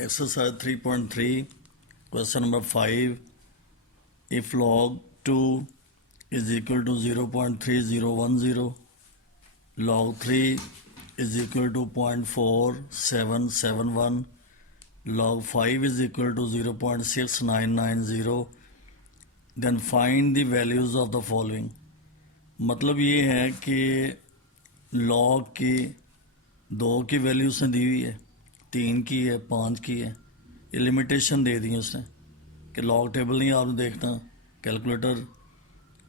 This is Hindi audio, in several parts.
Exercise 3.3, question number 5. If log 2 is equal to 0.3010, log 3 is equal to 0.4771, log 5 is equal to 0.6990, then find the values of the following. मतलब ये है कि log की 2 की वैल्यू उसने दी हुई है, 3 की है, 5 की है, ये लिमिटेशन दे दी उसने कि लॉग टेबल नहीं आपने देखना, कैलकुलेटर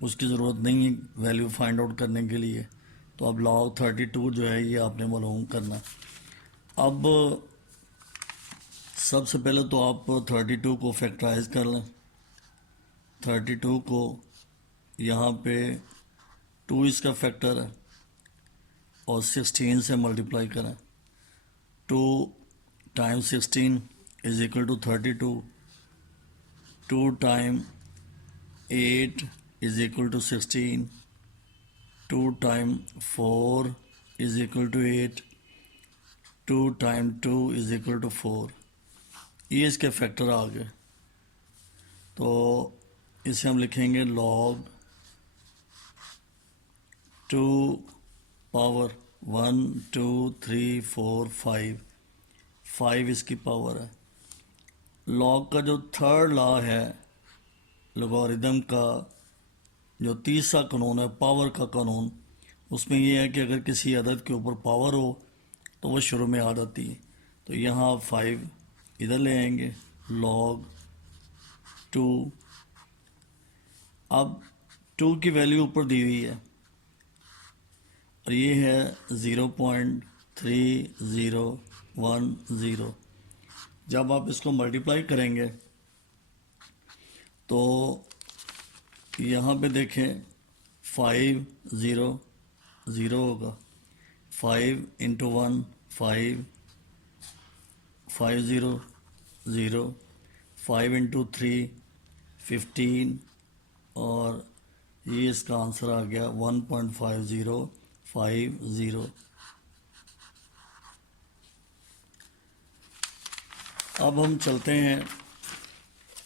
उसकी ज़रूरत नहीं है वैल्यू फाइंड आउट करने के लिए। तो अब log 32 जो है ये आपने मालूम करना। अब सबसे पहले तो आप 32 को फैक्टराइज कर लें। 32 को यहाँ पे 2 इसका फैक्टर है और 16 से मल्टीप्लाई करें। 2 time 16 is equal to 32, 2 time 8 is equal to 16, 2 time 4 is equal to 8, 2 time 2 is equal to 4। ये इसके फैक्टर आ गए। तो इसे हम लिखेंगे log 2 पावर 1 2 3 4 5, 5 इसकी पावर है। लॉग का जो थर्ड लॉ है लोगरिथम का, जो तीसरा कानून है पावर का कानून, उसमें यह है कि अगर किसी अदद के ऊपर पावर हो तो वो शुरू में आ जाती है। तो यहाँ 5 इधर ले आएंगे, log 2। अब 2 की वैल्यू ऊपर दी हुई है और ये है 0.3010। जब आप इसको मल्टीप्लाई करेंगे तो यहाँ पे देखें 5 0 0 होगा, 5 इंटू 1 5, 5 0 0, 5 इंटू 3 15 और ये इसका आंसर आ गया 1.5050। अब हम चलते हैं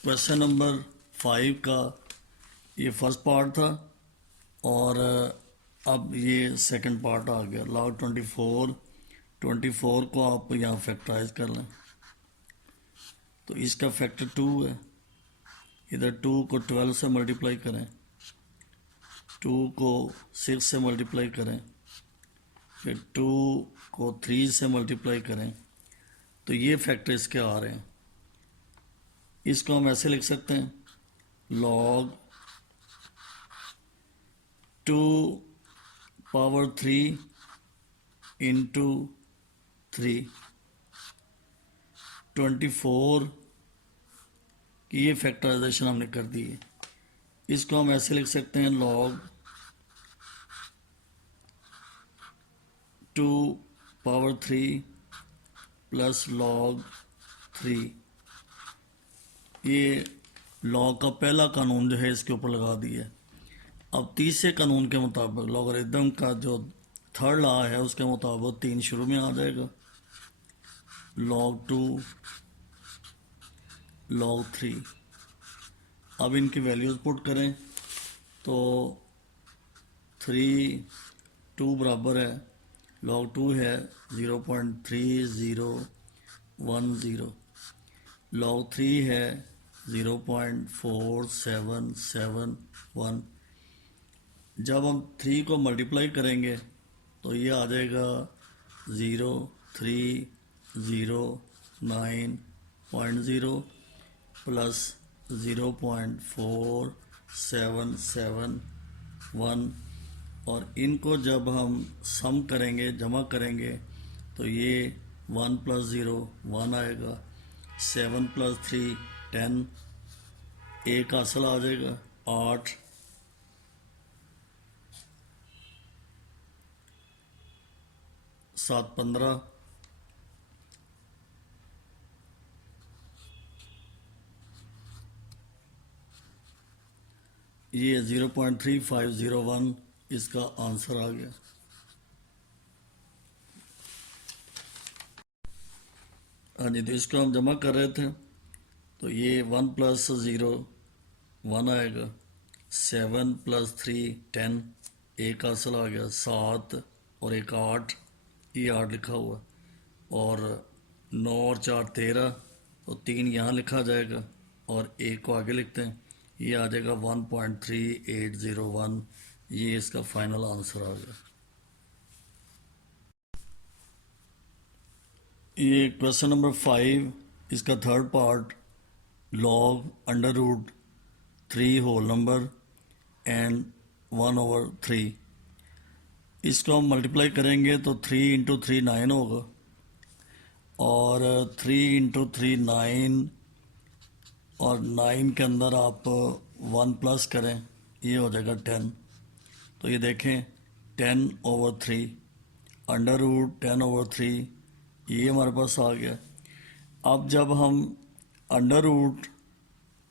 क्वेश्चन नंबर 5 का। ये फर्स्ट पार्ट था और अब ये सेकंड पार्ट आ गया। log 24 को आप यहाँ फैक्टराइज कर लें तो इसका फैक्टर 2 है। इधर 2 को 12 से मल्टीप्लाई करें, 2 को 6 से मल्टीप्लाई करें, फिर 2 को 3 से मल्टीप्लाई करें, तो ये फैक्टर इसके आ रहे हैं। इसको हम ऐसे लिख सकते हैं log 2 पावर 3 इंटू 3, 24 की ये फैक्टराइजेशन हमने कर दी है। इसको हम ऐसे लिख सकते हैं log 2 पावर 3 प्लस log 3। ये लॉग का पहला कानून जो है इसके ऊपर लगा दिया। अब तीसरे कानून के मुताबिक लॉगरिथम का जो थर्ड लॉ है उसके मुताबिक 3 शुरू में आ जाएगा, log 2 log 3। अब इनकी वैल्यूज पुट करें तो 3 2 बराबर है, log 2 है 0.3010, log 3 है 0.4771। जब हम 3 को मल्टीप्लाई करेंगे तो ये आ जाएगा 0309.0 प्लस 0.4771 और इनको जब हम सम करेंगे, जमा करेंगे तो ये 1 + 0 1 आएगा, 7 + 3 10, एक असल आ जाएगा 8, 7 15, ये 0.3501 इसका आंसर आ गया। हाँ जी, तो इसको हम जमा कर रहे थे, तो ये 1 + 0 1 आएगा, 7 + 3 10, एक हासिल आ गया, 7 और एक 8, ये 8 लिखा हुआ, और 9 और 4 13, तो 3 यहाँ लिखा जाएगा और एक को आगे लिखते हैं, ये आ जाएगा 1.3801, ये इसका फाइनल आंसर आ गया। ये क्वेश्चन नंबर 5, इसका third part, log √3 whole number and 1/3, इसको हम मल्टीप्लाई करेंगे तो 3 × 3 9 होगा, और 3 × 3 9, और 9 के अंदर आप 1 प्लस करें, ये हो जाएगा 10। तो ये देखें 10/3, √10/3, ये हमारे पास आ गया। अब जब हम अंडर रूट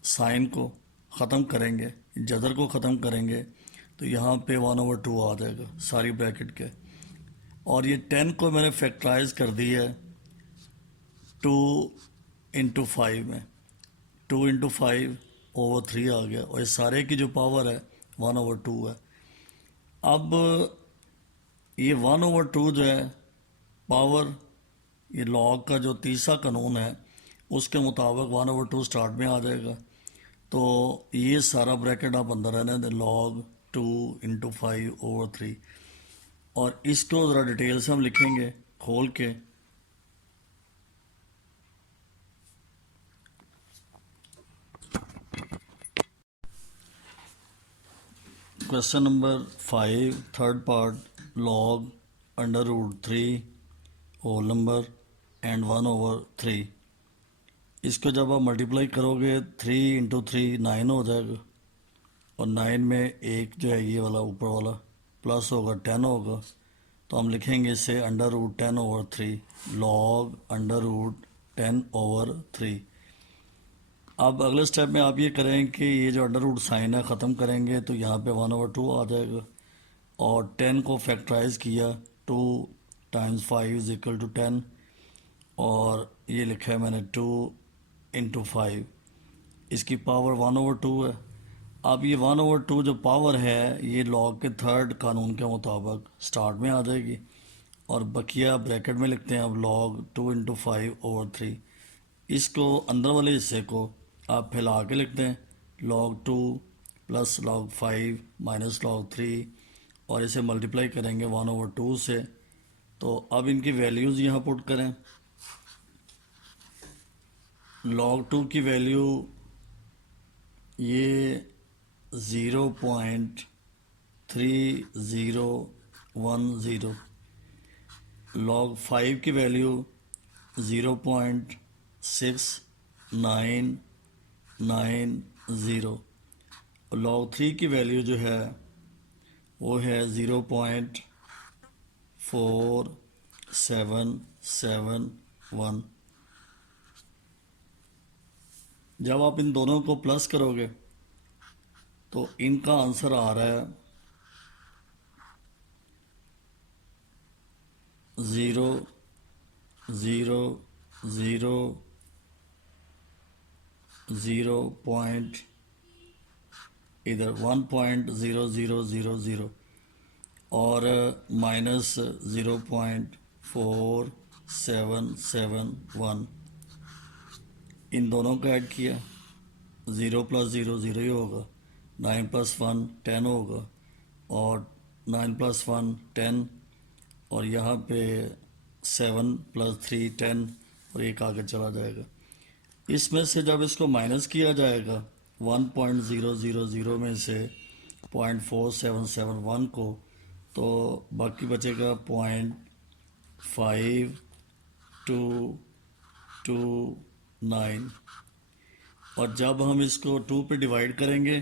साइन को ख़त्म करेंगे, जदर को ख़त्म करेंगे, तो यहाँ पे 1/2 आ जाएगा सारी ब्रैकेट के, और ये 10 को मैंने फैक्टराइज कर दी है 2 × 5 में, 2 × 5/3 आ गया, और इस सारे की जो पावर है 1/2 है। अब ये 1/2 जो है पावर, ये लॉग का जो तीसरा कानून है उसके मुताबिक 1/2 स्टार्ट में आ जाएगा, तो ये सारा ब्रैकेट आप अंदर रहने दें, log 2 × 5/3, और इसको ज़रा डिटेल से हम लिखेंगे खोल के। Question number 5 third part, log √3 whole number and 1/3, इसको जब आप मल्टीप्लाई करोगे 3 × 3 9 हो जाएगा, और 9 में एक जो है ये वाला ऊपर वाला प्लस होगा 10 होगा, तो हम लिखेंगे इसे √10/3, log √10/3। अब अगले स्टेप में आप ये करें कि ये जो अंडर रूट साइन है ख़त्म करेंगे, तो यहाँ पे 1/2 आ जाएगा, और 10 को फैक्टराइज किया, 2 × 5 = 10, और ये लिखा है मैंने 2 × 5, इसकी पावर 1/2 है। अब ये 1/2 जो पावर है ये लॉग के थर्ड कानून के मुताबिक स्टार्ट में आ जाएगी, और बकिया ब्रैकेट में लिखते हैं अब log 2 × 5/3, इसको अंदर वाले हिस्से को आप फैला के लिखते हैं log 2 + log 5 - log 3, और इसे मल्टीप्लाई करेंगे 1/2 से। तो अब इनकी वैल्यूज़ यहाँ पुट करें, log 2 की वैल्यू ये 0.3010, log 5 की वैल्यू 0.6990, और log 3 की वैल्यू जो है वो है 0.4771। जब आप इन दोनों को प्लस करोगे तो इनका आंसर आ रहा है 0.0000, इधर 1.0000, और -0.4771, इन दोनों को ऐड किया, 0 + 0 0 ही होगा, 9 + 1 10 होगा, और 9 + 1 10, और यहाँ पे 7 + 3 10, और एक आगे चला जाएगा। इसमें से जब इसको माइनस किया जाएगा 1.000 में से 0.4771 को, तो बाकी बचेगा 0.5229, और जब हम इसको 2 पे डिवाइड करेंगे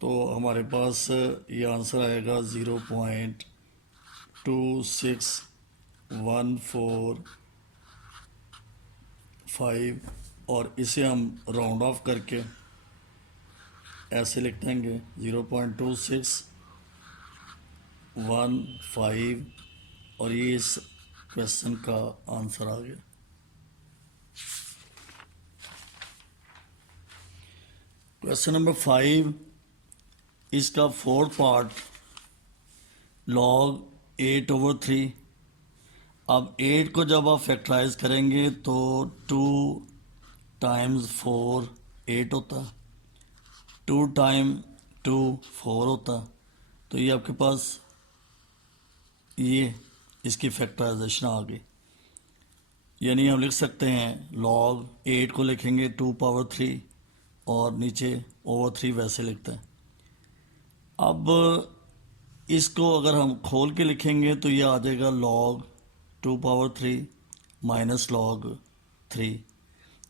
तो हमारे पास ये आंसर आएगा 0.261455, और इसे हम राउंड ऑफ करके ऐसे लिख देंगे 0.2615, और ये इस क्वेश्चन का आंसर आ गया। क्वेश्चन नंबर 5, इसका फोर्थ पार्ट log 8/3। अब 8 को जब आप फैक्टराइज करेंगे तो 2 टाइम्स 4 8 होता, 2 टाइम 2 4 होता। तो ये आपके पास ये इसकी फैक्टराइजेशन आ गई। यानी हम लिख सकते हैं log 8 को लिखेंगे 2/3 और नीचे over 3 वैसे लिखते हैं। अब इसको अगर हम खोल के लिखेंगे तो ये आ जाएगा log 2/3 माइनस log 3,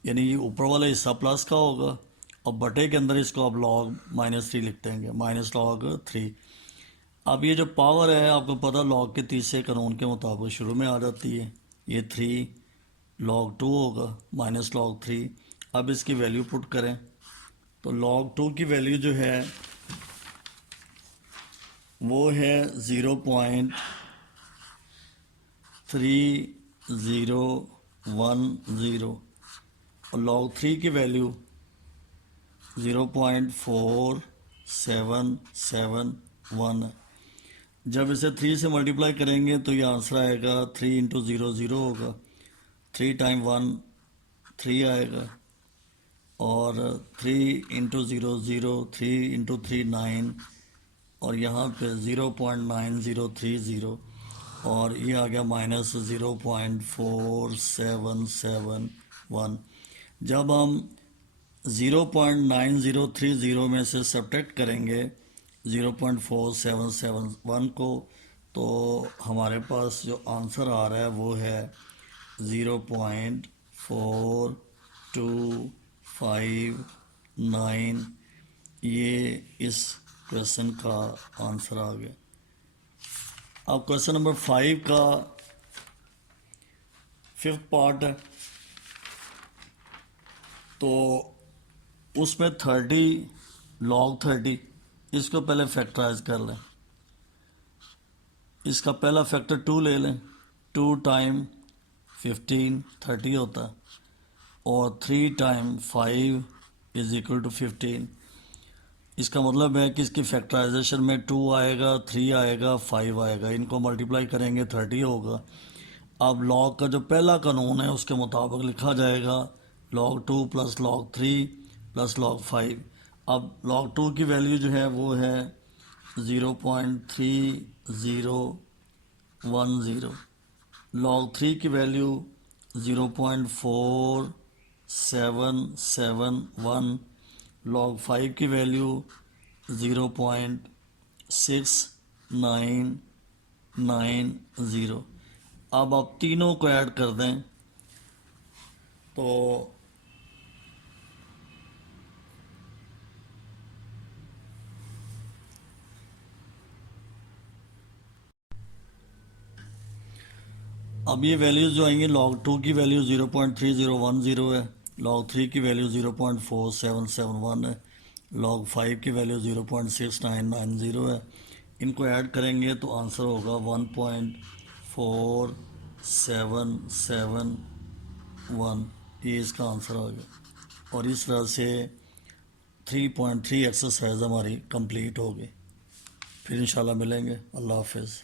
यानी ये ऊपर वाला हिस्सा प्लस का होगा और बटे के अंदर इसको आप log -3 लिख देंगे, माइनस log 3। अब ये जो पावर है आपको पता log के तीसरे कानून के मुताबिक शुरू में आ जाती है। ये 3 log 2 होगा माइनस log 3। अब इसकी वैल्यू पुट करें तो log 2 की वैल्यू जो है वो है 0.3010 और log 3 की वैल्यू 0.4771 है। जब इसे 3 से मल्टीप्लाई करेंगे तो ये आंसर आएगा 3 इंटू 0 0 होगा, 3 टाइम 1 3 आएगा और 3 इंटू 0 0, 3 इंटू 3 9 और यहाँ पे 0.9030 और ये आ गया माइनस 0.4771। जब हम 0.9030 में से सब्ट्रैक्ट करेंगे 0.4771 को तो हमारे पास जो आंसर आ रहा है वो है 0.4259। ये इस क्वेश्चन का आंसर आ गया। अब क्वेश्चन नंबर 5 का 5th पार्ट है तो उसमें 30 log 30 इसको पहले फैक्टराइज कर लें। इसका पहला फैक्टर 2 ले लें, 2 टाइम 15 30 होता है और 3 टाइम 5 इज इक्वल टू 15। इसका मतलब है कि इसकी फैक्टराइजेशन में 2 आएगा, 3 आएगा, 5 आएगा, इनको मल्टीप्लाई करेंगे 30 होगा। अब log का जो पहला कानून है उसके मुताबिक लिखा जाएगा log 2 plus log 3 plus log 5। अब log 2 की वैल्यू जो है वो है 0.3010, log 3 की वैल्यू 0.4771, log 5 की वैल्यू 0.6990। अब आप तीनों को ऐड कर दें तो अब ये वैल्यूज जो आएंगी log 2 की वैल्यू 0.3010 है, log 3 की वैल्यू 0.4771 है, log 5 की वैल्यू 0.6990 है। इनको ऐड करेंगे तो आंसर होगा 1.4771। ये इसका आंसर आ गया और इस तरह से 3.3 एक्सरसाइज हमारी कंप्लीट हो गई। फिर इंशाल्लाह मिलेंगे। अल्लाह हाफिज़।